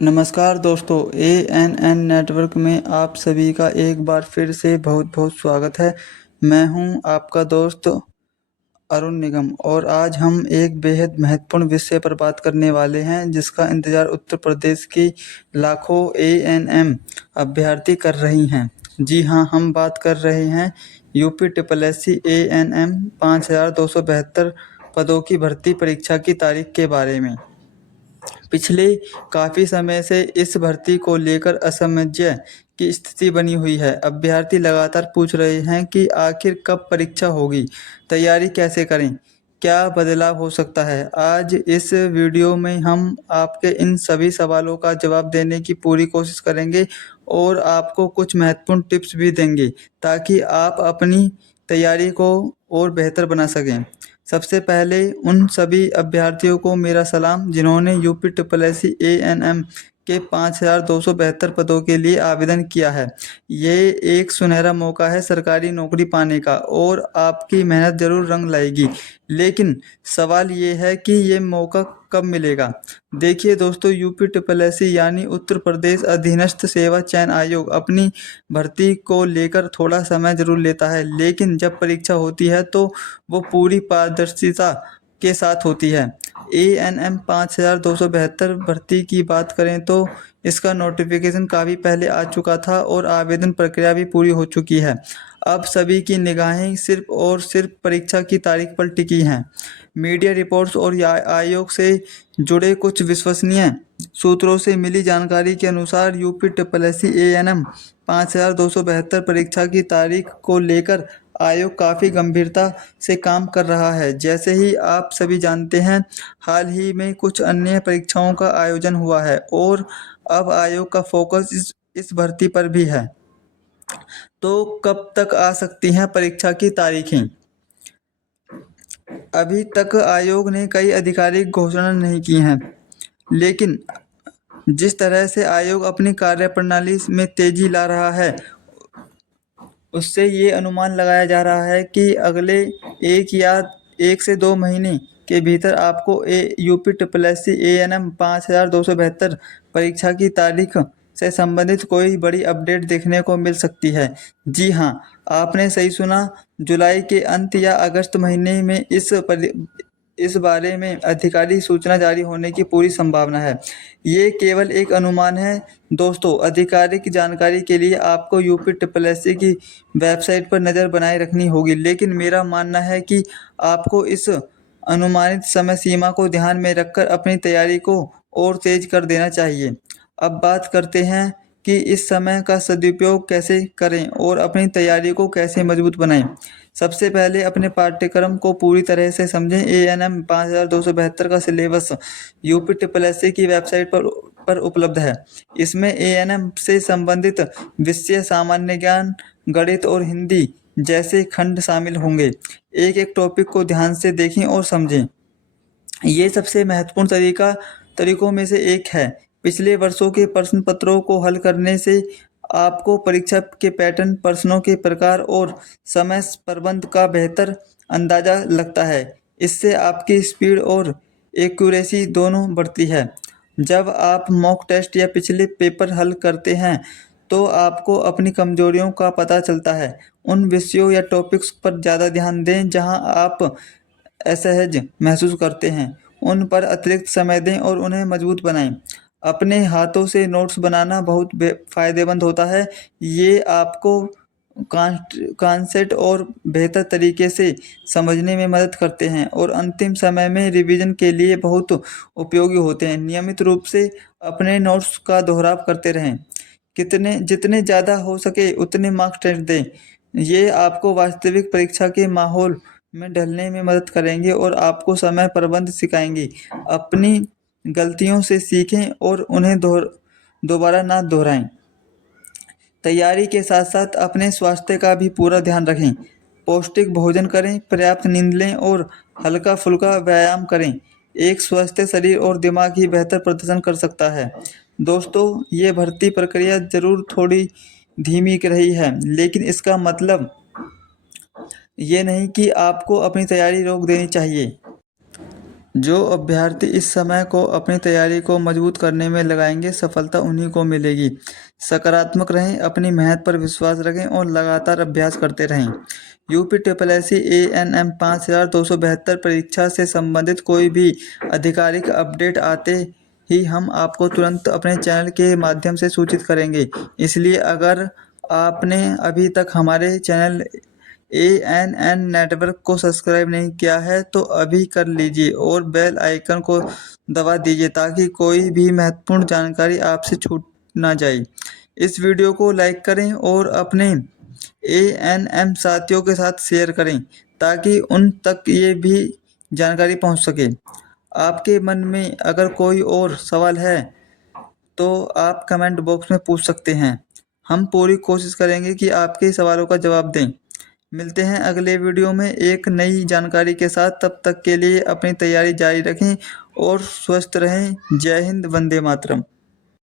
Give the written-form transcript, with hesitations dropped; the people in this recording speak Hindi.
नमस्कार दोस्तों, एएनएन नेटवर्क में आप सभी का एक बार फिर से बहुत बहुत स्वागत है। मैं हूं आपका दोस्त अरुण निगम और आज हम एक बेहद महत्वपूर्ण विषय पर बात करने वाले हैं जिसका इंतज़ार उत्तर प्रदेश की लाखों एएनएम अभ्यर्थी कर रही हैं। जी हां, हम बात कर रहे हैं यूपी ट्रिपल एससी एएनएम 5272 पदों की भर्ती परीक्षा की तारीख के बारे में। पिछले काफ़ी समय से इस भर्ती को लेकर असमंजस की स्थिति बनी हुई है। अभ्यर्थी लगातार पूछ रहे हैं कि आखिर कब परीक्षा होगी, तैयारी कैसे करें, क्या बदलाव हो सकता है। आज इस वीडियो में हम आपके इन सभी सवालों का जवाब देने की पूरी कोशिश करेंगे और आपको कुछ महत्वपूर्ण टिप्स भी देंगे ताकि आप अपनी तैयारी को और बेहतर बना सकें। सबसे पहले उन सभी अभ्यर्थियों को मेरा सलाम जिन्होंने यूपी ट्रिपल एससी एएनएम के 5272 पदों के लिए आवेदन किया है। ये एक सुनहरा मौका है सरकारी नौकरी पाने का और आपकी मेहनत ज़रूर रंग लाएगी। लेकिन सवाल ये है कि ये मौका कब मिलेगा। देखिए दोस्तों, यूपी ट्रिपल एससी यानी उत्तर प्रदेश अधीनस्थ सेवा चयन आयोग अपनी भर्ती को लेकर थोड़ा समय ज़रूर लेता है, लेकिन जब परीक्षा होती है तो वो पूरी पारदर्शिता के साथ होती है। एएनएम 5272 भर्ती की बात करें तो इसका नोटिफिकेशन काफ़ी पहले आ चुका था और आवेदन प्रक्रिया भी पूरी हो चुकी है। अब सभी की निगाहें सिर्फ और सिर्फ परीक्षा की तारीख पर टिकी हैं। मीडिया रिपोर्ट्स और आयोग से जुड़े कुछ विश्वसनीय सूत्रों से मिली जानकारी के अनुसार यूपी ट्रिपल एससी एएनएम 5272 परीक्षा की तारीख को लेकर आयोग काफ़ी गंभीरता से काम कर रहा है। जैसे ही आप सभी जानते हैं, हाल ही में कुछ अन्य परीक्षाओं का आयोजन हुआ है और अब आयोग का फोकस इस भर्ती पर भी है। तो कब तक आ सकती हैं परीक्षा की तारीखें? अभी तक आयोग ने कई आधिकारिक घोषणा नहीं की हैं, लेकिन जिस तरह से आयोग अपनी कार्यप्रणाली में तेजी ला रहा है, उससे ये अनुमान लगाया जा रहा है कि अगले 1 से 2 महीने के भीतर आपको यूपी ट्रिपल एससी एएनएम 5272 परीक्षा की तारीख से संबंधित कोई बड़ी अपडेट देखने को मिल सकती है। जी हाँ, आपने सही सुना, जुलाई के अंत या अगस्त महीने में इस बारे में आधिकारिक सूचना जारी होने की पूरी संभावना है। ये केवल एक अनुमान है दोस्तों। आधिकारिक जानकारी के लिए आपको यूपी ट्रिपल एससी की वेबसाइट पर नज़र बनाए रखनी होगी, लेकिन मेरा मानना है कि आपको इस अनुमानित समय सीमा को ध्यान में रखकर अपनी तैयारी को और तेज कर देना चाहिए। अब बात करते हैं कि इस समय का सदुपयोग कैसे करें और अपनी तैयारी को कैसे मजबूत बनाएं। सबसे पहले अपने पाठ्यक्रम को पूरी तरह से समझें। एएनएम 5272 का सिलेबस यूपी ट्रिपल एससी की वेबसाइट पर उपलब्ध है। इसमें एएनएम से संबंधित विषय, सामान्य ज्ञान, गणित और हिंदी जैसे खंड शामिल होंगे। एक एक टॉपिक को ध्यान से देखें और समझें। ये सबसे महत्वपूर्ण तरीकों में से एक है। पिछले वर्षों के प्रश्न पत्रों को हल करने से आपको परीक्षा के पैटर्न, प्रश्नों के प्रकार और समय प्रबंध का बेहतर अंदाजा लगता है। इससे आपकी स्पीड और एक्यूरेसी दोनों बढ़ती है। जब आप मॉक टेस्ट या पिछले पेपर हल करते हैं तो आपको अपनी कमजोरियों का पता चलता है। उन विषयों या टॉपिक्स पर ज़्यादा ध्यान दें जहां आप असहज महसूस करते हैं। उन पर अतिरिक्त समय दें और उन्हें मजबूत बनाएं। अपने हाथों से नोट्स बनाना बहुत फ़ायदेमंद होता है। ये आपको कॉन्सेप्ट और बेहतर तरीके से समझने में मदद करते हैं और अंतिम समय में रिवीजन के लिए बहुत उपयोगी होते हैं। नियमित रूप से अपने नोट्स का दोहराव करते रहें। जितने ज़्यादा हो सके उतने मार्क्स टेस्ट दें। ये आपको वास्तविक परीक्षा के माहौल में ढलने में मदद करेंगे और आपको समय प्रबंध सिखाएंगे। अपनी गलतियों से सीखें और उन्हें दोबारा ना दोहराएं। तैयारी के साथ साथ अपने स्वास्थ्य का भी पूरा ध्यान रखें। पौष्टिक भोजन करें, पर्याप्त नींद लें और हल्का फुल्का व्यायाम करें। एक स्वस्थ शरीर और दिमाग ही बेहतर प्रदर्शन कर सकता है। दोस्तों, ये भर्ती प्रक्रिया ज़रूर थोड़ी धीमी रही है, लेकिन इसका मतलब ये नहीं कि आपको अपनी तैयारी रोक देनी चाहिए। जो अभ्यर्थी इस समय को अपनी तैयारी को मजबूत करने में लगाएंगे, सफलता उन्हीं को मिलेगी। सकारात्मक रहें, अपनी मेहनत पर विश्वास रखें और लगातार अभ्यास करते रहें। यूपी SSSC ANM 5272 परीक्षा से संबंधित कोई भी आधिकारिक अपडेट आते ही हम आपको तुरंत अपने चैनल के माध्यम से सूचित करेंगे। इसलिए अगर आपने अभी तक हमारे चैनल ANN नेटवर्क को सब्सक्राइब नहीं किया है तो अभी कर लीजिए और बेल आइकन को दबा दीजिए ताकि कोई भी महत्वपूर्ण जानकारी आपसे छूट ना जाए। इस वीडियो को लाइक करें और अपने ANM साथियों के साथ शेयर करें ताकि उन तक ये भी जानकारी पहुंच सके। आपके मन में अगर कोई और सवाल है तो आप कमेंट बॉक्स में पूछ सकते हैं। हम पूरी कोशिश करेंगे कि आपके सवालों का जवाब दें। मिलते हैं अगले वीडियो में एक नई जानकारी के साथ। तब तक के लिए अपनी तैयारी जारी रखें और स्वस्थ रहें। जय हिंद, वंदे मातरम।